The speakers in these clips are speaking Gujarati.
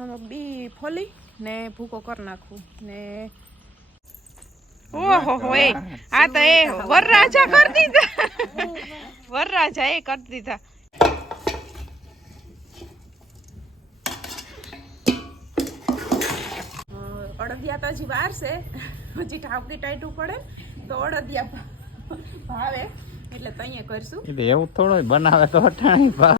આમાં બી ફોલી ને ભૂકો કરી નાખું ને ઓહો હો એ. આ તો એ વરરાજા કરી દીધા. વરરાજા એ કરી દીધા. અડદિયા તો હજી વાર છે. હજી ઠાકડી ટાઈટું પડે. તો અડદિયા ભાવે. એટલે તઈએ કરશું. એટલે એવું થોડું બનાવે તો અટાણી ભાવ.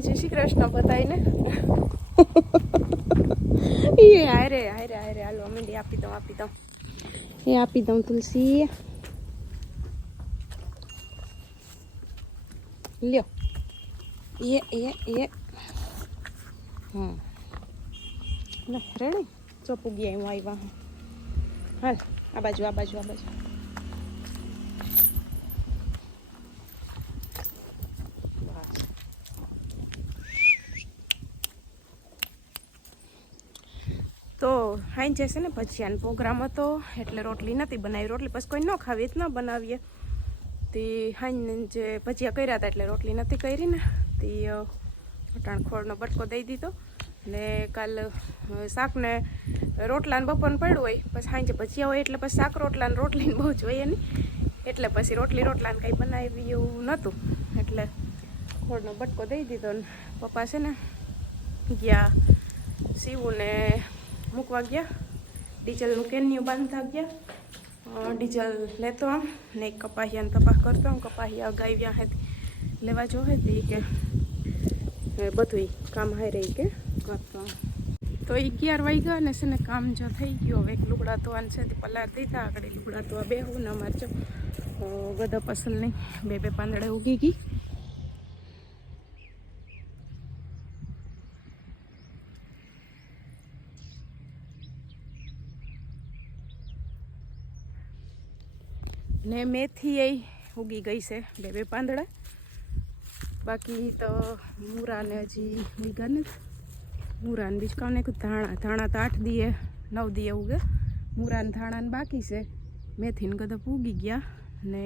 સીતારામને જય શ્રી કૃષ્ણ બતાવીને એ હારે હારે હારે હાલો અમે આપી દઉં આપી દઉં. એ આપી દઉં તુલસી. લ્યો. એ એ એ. હમ. રેડી. ચોપું ગયા હું આવ્યા હાલ આ બાજુ આ બાજુ આ બાજુ બસ હાઈ જશે ને ભજીયાનો પ્રોગ્રામ હતો, એટલે રોટલી નથી બનાવી. રોટલી પછી કોઈ ન ખાવી જ ન બનાવીએ. તે હાઈને જે ભજીયા કર્યા હતા એટલે રોટલી નથી કરી ને, તે અટાણ ખોળનો બટકો દઈ દીધો. ને કાલ શાકને રોટલાને બપોરને પડ્યું હોય, પછી હાંજે ભજીયા હોય, એટલે પછી શાક રોટલાને રોટલીને બહુ જોઈએ નહીં એટલે પછી રોટલી રોટલાને કંઈ બનાવી એવું નહોતું. એટલે ખોળનો બટકો દઈ દીધો ને, પપ્પા છે ને, ગયા શિવુને મૂકવા ગયા. ડીઝલનું કેનિયું બાંધતા ગયા. ડીઝલ લેતો આમ ને એક કપાહિયાને તપાસ કરતો આમ. કપાહિયા ગાવ્યા હે લેવા જો હે તે કે બધુંય બધું કામ હાઈ રહી કે. કરતો. તો અગિયાર વાગ્યા અને છે ને કામ જો થઈ ગયું. હવે એક લુગડા ધોવાનું છે તે પલાર દીધા. આગળ લુગડા ધોવા બેહું ને અમારે જો અ, ગદા પસંદ નહીં. બે બે પાંદડે ઉગી ગઈ. ને મેથી એ ઉગી ગઈ છે, બે બે પાંદડા. બાકી તો મૂરાને હજી ઉગ્યા નથી. મૂરા ને બીજું કામ ધાણા ધાણા તો આઠ દીએ, નવ દીએ ઉગે. મૂરાને ધાણાને બાકી છે. મેથીને કદાપ ઉગી ગયા ને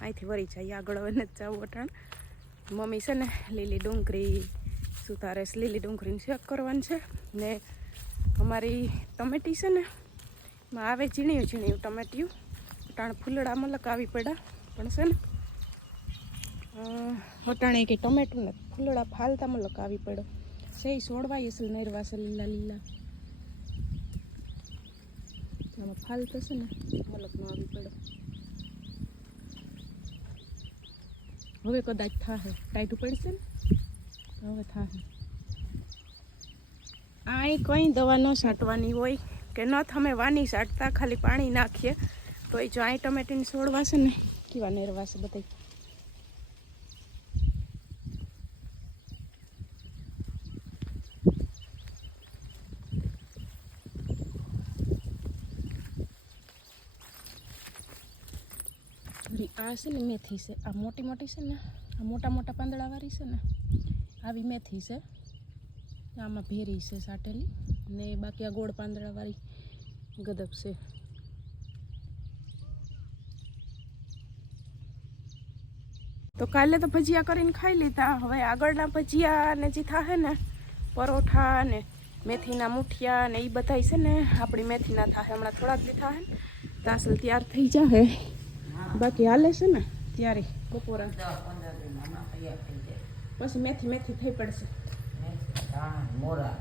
અહીંથી વળી જાય આગળ, હવે નથી જવું વટાણ મમ્મી છે ને લીલી ડુંગળી સુતારે લીલી ડુંગળીને શેક કરવાની છે. ને અમારી ટમેટી છે ને આવે ઝીણિયું ઝીણિયું ટમેટિયું. અટાણ ફૂલડામાં આવી પડ્યા પણ છે ને અટાણે કે ટમેટું ને ફૂલડા ફાલતા મલક આવી પડ્યો છે ઈ સોડવાય અસલ નરવા છે લીલા લીલા. આમાં ફાલતો છે ને મલકનો આવી પડ્યો હવે કદાચ થાહે. ટાઈટું પડશે ને? હવે થાહે. આ કંઈ દવા ન છાંટવાની હોય કે ન થમે, વાની છાંટતા ખાલી પાણી નાખીએ. તો એ જો આ ટમેટીને છોડવાશે ને, કેવા નેરવાશે બધા આ છે ને મેથી છે, આ મોટી મોટી છે ને, આ મોટા મોટા પાંદડાવાળી છે ને, આવી મેથી છે. આમાં ભેરી છે સાટેલી ને બાકી આ ગોળ પાંદડાવાળી ગદબ છે. તો કાલે તો ભજીયા કરીને ખાઈ લીધા. હવે આગળના ભજીયા ને જે થાહે ને, પરોઠા ને મેથીના મુઠિયા ને એ બધાય છે ને આપણી મેથીના થાહે. હમણાં થોડાક દી થાહે ને તાસલ તૈયાર થઈ જાહે. બાકી હાલે છે ને, ત્યારે બપોરા. પછી મેથી મેથી થઈ પડશે. મોરા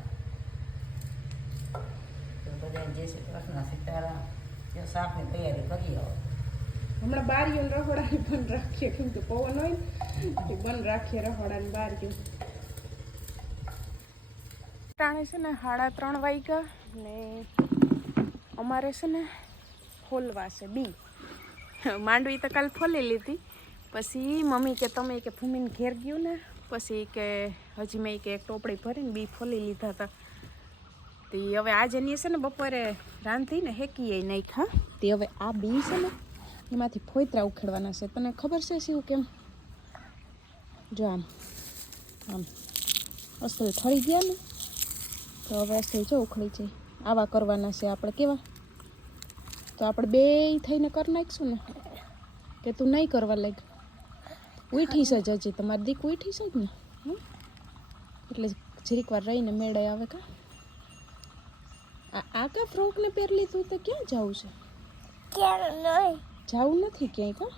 તો બધા જય શ્રી કૃષ્ણ સીતારામ તે શાકની તૈયારી કરી આવો. હમણાં બારીઓ રહોડાને પણ રાખીએ કેમ કે પવન હોય ને બંધ રાખીએ રહોડાને ગયું. ટાણે છે ને સાડા ત્રણ વાગ્યા ને અમારે છે ને ફોલવા છે બી. માંડવી તો કાલ ફોલી લીધી. પછી મમ્મી કે તમે કે ભૂમિને ઘેર ગયું ને, પછી કે હજી મેં કે એક ટોપડી ભરીને બી ફોલી લીધા હતા. તે હવે આજે ની છે ને બપોરે રાંધીને હેકીએ નાખ્યા. તે હવે આ બી છે ને એમાંથી ફોતરા ઉખેડવાના છે. તને ખબર છે શું કેમ? જો આમ આમ, અસલ ઠરી ગયા ને, તો હવે અસલ જો ઉખડી છે. આવા કરવાના છે આપણે કેવા? તો આપણે બે થઈને કરી નાખીશું ને? કે તું નહીં કરવા લાગ? ઉઠી છે જ હજી. તમારી દીક ઉઠી છે જ ને? એટલે જરીક વાર રહીને મેળે આવે કા? આ આ કા ફ્રોકને પહેર લીધું તો ક્યાં જવું છે? ક્યારે નહીં. જવું નથી ક્યાંય કા?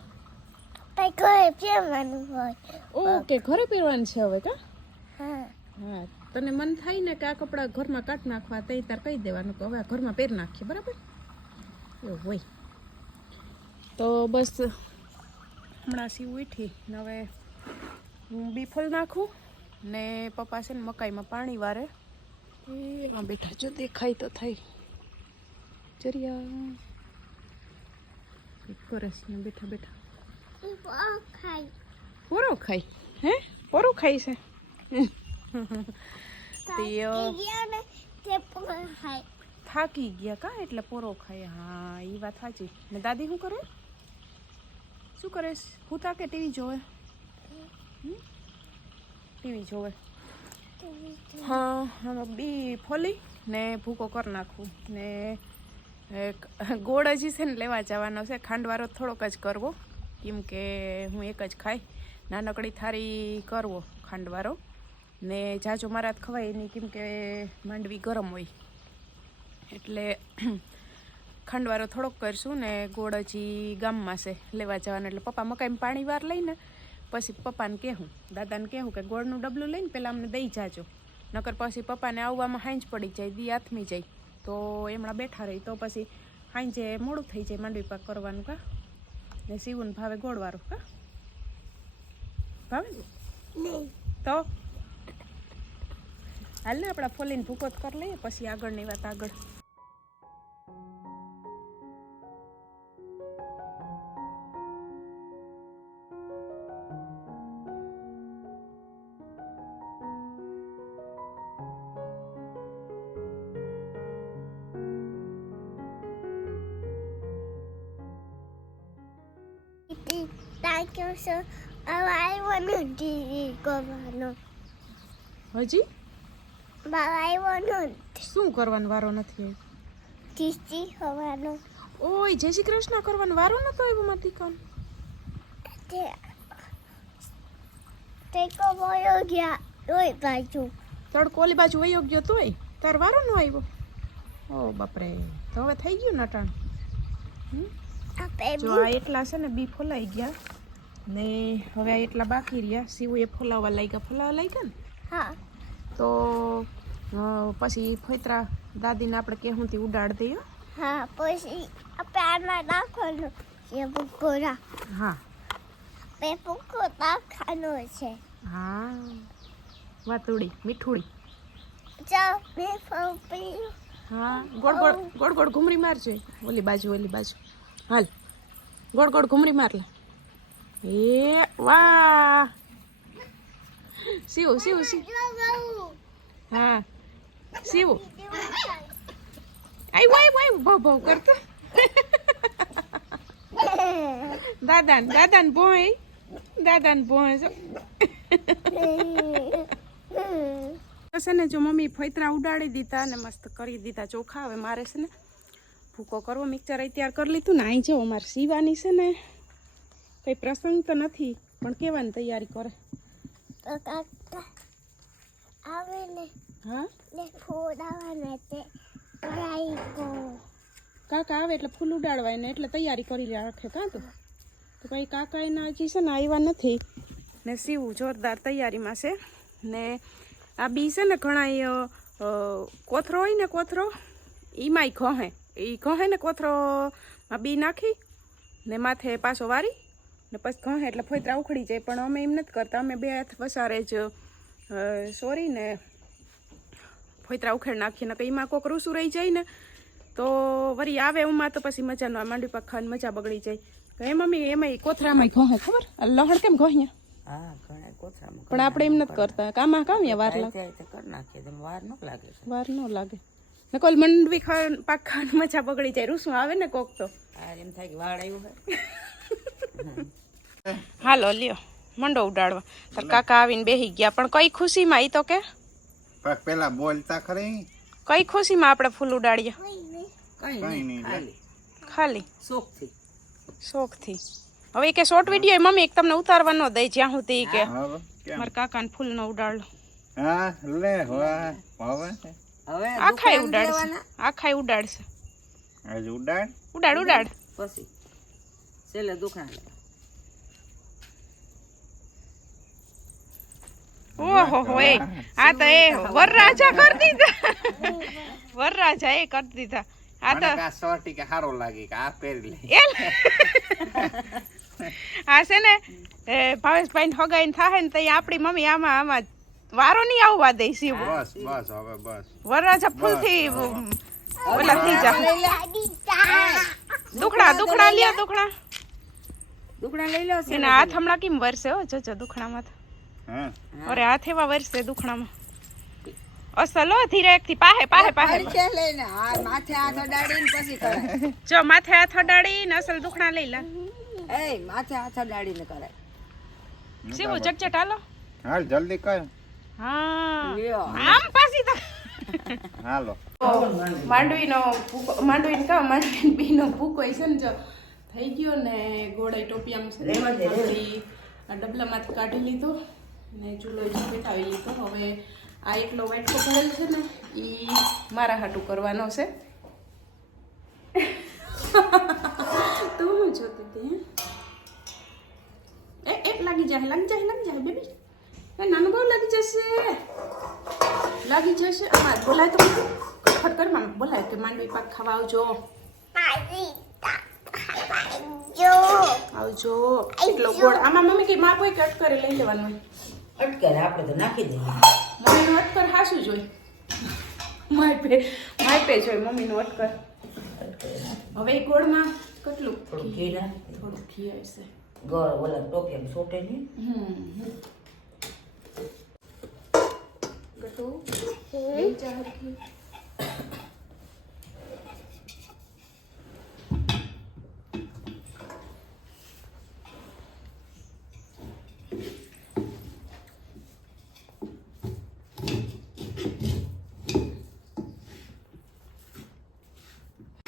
ઘરે પહેરવાનું હોય. ઓકે ઘરે પહેરવાનું છે હવે કા? હા. હા તને મન થાય ને કે આ કપડાં ઘરમાં કાઢ નાખવા તે તાર કહી દેવાનું કે હવે ઘરમાં પહેર નાખીએ બરાબર? એવું હોય. તો બસ હમણાં સી ઉઠી ને હવે હું બીફલ નાખું ને પપ્પા છે ને મકાઈમાં પાણી વારે. એમાં બેઠા જો દેખાય તો થાય. ચરિયા. કરે છે ને બેઠા. બેઠા પોરો ખાય હે? પોરો ખાય છે? થાકી ગયા કા? એટલે પોરો ખાય હા એ વાત સાચી. ને દાદી શું કરે? શું કરે? હું થાકે ટીવી જોવે? ટીવી જોવે. હા બી ફોલી ને ભૂકો કરી નાખું. ને ગોળ હજી છે ને લેવા જવાનો છે. ખાંડવારો થોડોક જ કરવો. કેમ કે હું એક જ ખાઈ. નાનકડી થાળી કરવો ખાંડવારો ને જાજો મારા ખવાય નહીં કેમ કે માંડવી ગરમ હોય. એટલે ખાંડવારો થોડોક કરશું ને ગોળ હજી ગામમાં છે લેવા જવાનું. એટલે પપ્પા મકાઈમાં પાણી વાર લઈને પછી પપ્પાને કહેવું. દાદાને કહેવું કે ગોળનું ડબલું લઈને પહેલાં અમને દઈ જાજો. નકર પછી પપ્પાને આવવામાં હાંજ પડી જાય, દી આથમી જાય. તો એમણા બેઠા રહી. તો પછી સાંજે મોડું થઈ જાય માંડવી પાક કરવાનું કા? ને સીવું ભાવે ગોળવાળું કા? ભાવે? તો? હાલ ને આપણા ફોલીને ભૂકો જ કરી લઈએ પછી આગળની વાત આગળ. હવે આવ્યો નથી કરવાનો. હજી? બાબા આવ્યો શું કરવાનો વારો નથી ટીચી હવાનો ઓય જય શ્રી કૃષ્ણ કરવાનો વારો નતો આવ્યો નથી કોણ તે તે કો બોયો ગયા ઓય બાજુ. તડકો ઓલી બાજુ વયો ગયો તોય તાર વારો ન આવ્યો? ઓ બાપરે તો હવે થઈ ગયું નટાણ. જો આ એટલા છે ને બી ફોલાઈ ગયા. ને હવે આ એટલા બાકી રહ્યા. સીવું એ ફોલાવવા લાગ્યા. ફોલાવવા લાગ્યા ને? હા. તો પછી ફોતરા દાદીને આપણે કેહુંથી ઉડાડ દઈએ હા. પછી આપણે આમાં નાખવાનું છે ભૂકોરા હા. બે ભૂકો નાખવાનો છે. હા. વાતુડી મીઠુડી. ચાલ બે પપ્પી હા. ગોળ ગોળ ગોળ ગોળ ઘૂમરી મારજો. ઓલી બાજુ ઓલી બાજુ. હાલ. ગોળ ગોળ ઘૂમરી માર લે. એ, વાહ. શિવ શિવ શિવ. હા. શિવ. વાઈ વાઈ ભાવ ભાવ કરતો. દાદાન દાદાન ભોય. દાદાન ભોય જો છે ને, જો મમ્મી ફૈતરા ઉડાડી દીધા ને મસ્ત કરી દીધા ચોખા. હવે મારે છે ને, ભૂકો કરવો મિક્સર અહીં તૈયાર કરી લીધું ને અહીં જો મારે સીવાની છે ને. કંઈ પ્રસંગ તો નથી પણ કેવાની તૈયારી કરે? કાકા આવે ને હા ને ફોડાવાના તે કાકા આવે એટલે ફૂલ ઉડાડવાય ને એટલે તૈયારી કરી રાખે કાં તો? તો કંઈ કાકા એના હજી છે ને આવ્યા નથી. ને સીવું જોરદાર તૈયારીમાં છે. ને આ બી છે ને ઘણા કોથરો હોય ને કોથરો એમાંય ઘહે. એ ઘહે ને કોથરોમાં બી નાખી ને માથે પાછો વારી ને પછી ઘઉં એટલે ફોતરા ઉખડી જાય પણ અમે એમ નથી કરતા. અમે બે હાથ વસારે જ સોરી ને ફોતરા ઉખેડ નાખીએ ને એમાં કોક રૂસું રહી જાય ને તો વળી આવે એમાં તો પછી મજા ન માંડવી પાક ખાવાની મજા બગડી જાય. તો એ મમ્મી એમાં કોથરામાં ઘઉં ખબર? લહણ કેમ ઘઉં હા ઘણા કોથરામાં પણ આપણે એમ નથી કરતા. કામાં કામ વાર લાગે? વાર ન લાગે વાર ન લાગે. ને કોઈ મંડવી ખાવા પાક ખાવાની મજા બગડી જાય. રૂસું આવે ને કોક તો. આ એમ થાય કે વાળ આવ્યું હોય. હાલો લ્યો મંડો ઉડાડવા. તાર કાકા આવીને બેહી ગયા. પણ કઈ ખુશીમાં ઈ તો કે? પેલા બોલતા ખરી કઈ ખુશીમાં આપણે ફૂલ ઉડાડીએ? કઈ કઈ નહીં ખાલી. શોખથી. શોખથી. હવે કે શોર્ટ વીડિયો મમ્મી એક તમને ઉતારવા ન દઈ જ્યાં સુધી ઈ કે. મારા કાકા મારા કાકાને ફૂલ નો ઉડાડલો હા લે હવે હવે? આખાય ઉડાડશે. આખાય ઉડાડશે. આજ ઉડાડ? ઉડાડ ઉડાડ. પછી. છેલ્લે દુકાન. ઓહો હો એ. આ તો એ વરરાજા કરી દીધા. વરરાજા એ કરી દીધા. આ તો આ કા સોટી કે હારો લાગી કે આ પહેરી લે. આ છે ને એ ભાવેશભાઈ હગાઈને થાય ને તો આપણી મમ્મી આમાં આમાં વારો નહીં આવવા દે શિવ. બસ બસ હવે બસ. વરરાજા ફૂલથી ઓલા થઈ જા દુખડા દુખડા લ્યો દુખડા. દુખડા લઈ લો એના હાથ હમણાં કેમ વરસે હો? જોજો દુખડામાં તો. અરે હાથ એવા વરસે દુખણામાં. અસલો હો ધીરે એકથી પાહે પાહે. પાહે છે લઈને આ માથે હાથ અડાડીને પછી કરે. જો માથે હાથ અડાડી ને અસલ દુખણા લઈ લે. એ માથે હાથ અડાડીને કરે. શિવ ચકચટ હાલો. હાલ જલ્દી કર. હા. આમ પાછી તો. હાલો. માંડવીનો ભૂકો માંડવીને કા માંડવીને બીનો ભૂકો છે ને જો થઈ ગયો ને ગોળાઈ ટોપિયામાં ડબલામાંથી કાઢી લીધો. ને ચૂલો પેટાવી લીધો. હવે આ એકલો વાટકો ભરેલ છે ને એ મારા હાટું કરવાનો છે. તું હું જોતી હતી? એ એક લાગી જાય લાગી જાય લાગી જાય બેબી. એ નાનું બહુ લાગી જશે. લાગી જશે. આમાં બોલાય તો ખટખટ કરમાં બોલાય કે માંડવી પાક ખાવા આવજો. આવજો. એટલો ગોળ. આમાં મમ્મી કે માપ કોઈ કે કરી લઈ લેવાનું. અટકે આપણે તો નાખી દઈએ. મમ્મીનું અટકર હાશું જોઈ માપે માપે જોઈ મમ્મીનું અટકર. હવે એ ગોળમાં કેટલું થોડું ઘી? નાખી થોડું ઘી આવશે ગોળ ઓલા ટોપિયામાં સોટે નહીં હમ. ગટુ ચાર ઘી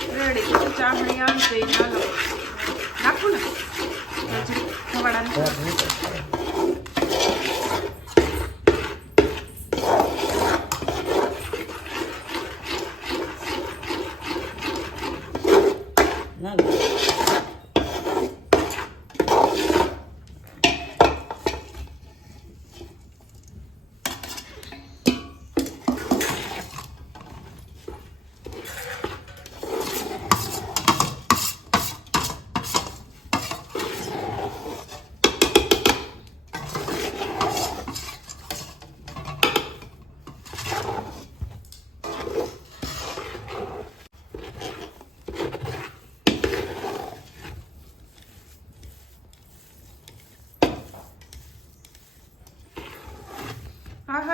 રેડી ચામડી આમ થઈ ચાલો નાખું ને ખવાડાને ના.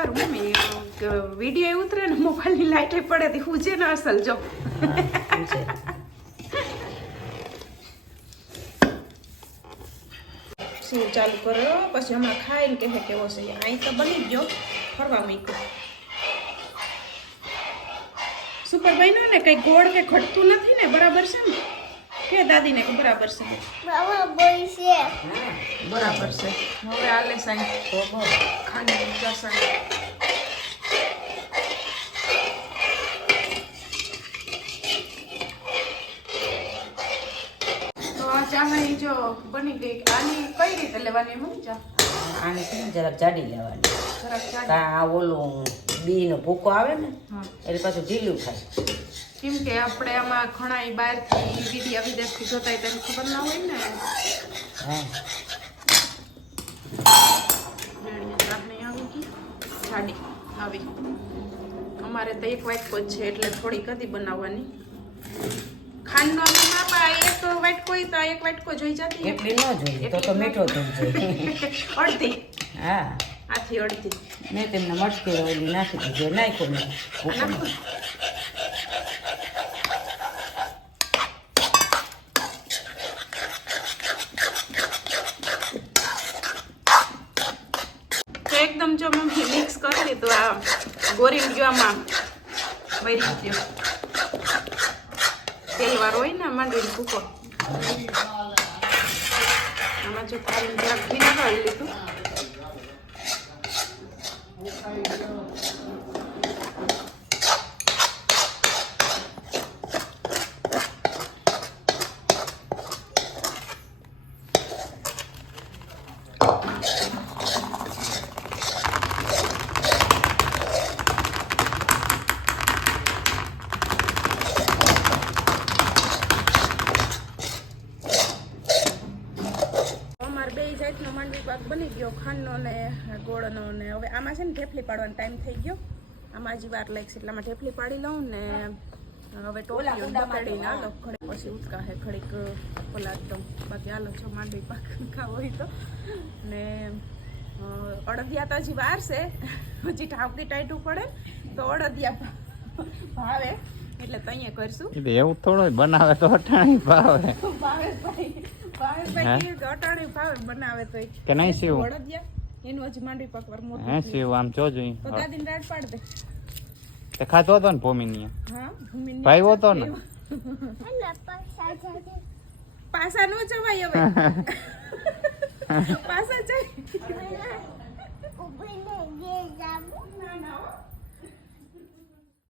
હા મમ્મી વીડિયો ઉતરે ને મોબાઈલની લાઈટે પડે તે હું છે ને અસલ જો. શું ચાલુ કરો? પછી હમણાં ખાઈને કહે કેવો છે. અહીં તો બની ગયો. ફરવા મૂક્યો સુપર બન્યું ને કઈ ગોળ કે ઘટતું નથી ને? બરાબર છે ને? કે દાદીને કે બરાબર છે? બાબા બોલ છે. બરાબર છે. હવે આલે સાઈ. ખાંડ સાઈ તો આ ચાહણી જો બની ગઈ. આની કઈ રીતે લેવાની મમ્મી ચા. આને છે જરાક જાડી લેવાની. જરાક ચા આ ઓલું બીનો ભૂકો આવે ને હા. એટલે પાછું ઢીલું થાય. કેમ કે આપણે આમાં ઘણા બહારથી વિડિયા વિદેશથી જોતા હોય તેને ખબર ના હોય ને. આપણે આવી ગઈ. જાડી આવી. અમારે તો એક વાટકો જ છે એટલે થોડી કદી બનાવવાની. ખાંડનો બાપા એક વાટકો તો એક વાટકો જોઈ જતી એટલી ન જોઈએ તો તો મીઠો થઈ જાય. અડધી. હા. આથી અડધી. મેં તેમને મટકી ઓલી નાખી દીધી નાખ્યો મેં. તો એકદમ જો મમ્મી મિક્સ કરી લીધું, આ ગોરી ગયો આમાં વરી ગયો તેલ વાળો હોય ને માંડવીનો ભૂકો. આમાં જો તારી જરાક નખાવી લીધું અમારે બે જાતનો માંડવી પાક બની ગયો ખાંડનો ને ગોળનો ને હવે આમાં છે ને ઢેફલી પાડવાનો ટાઈમ થઈ ગયો. આમાં હજી વાર લાગશે એટલામાં ઢેફલી પાડી લઉં ને હવે ટોલી બતાડીને હાલો ઘડીક પછી ઉચકા હે ઘડીક પલાટ દઉં બાકી હાલો છો માંડવી પાક ખાવો હોય તો. ને અડદિયા તો હજી વાર છે. હજી ઢાંકતી ટાઈટું પડે તો અડદિયા ભાવે. એટલે તો અહીંયા કરશું. એવું થોડું બનાવે તો અટાણી ભાવે. ભાવે બનાવે તો કે નહીં પકવાર હે મોટું આમ જોજો ઈ. તો દાદીને રાડ પાડ દે. તે ખાતો હતો ને ભૂમિની ભાઈ હતો ને? પૈસા જાય પાસા નો જવાય હવે. પાસા જાય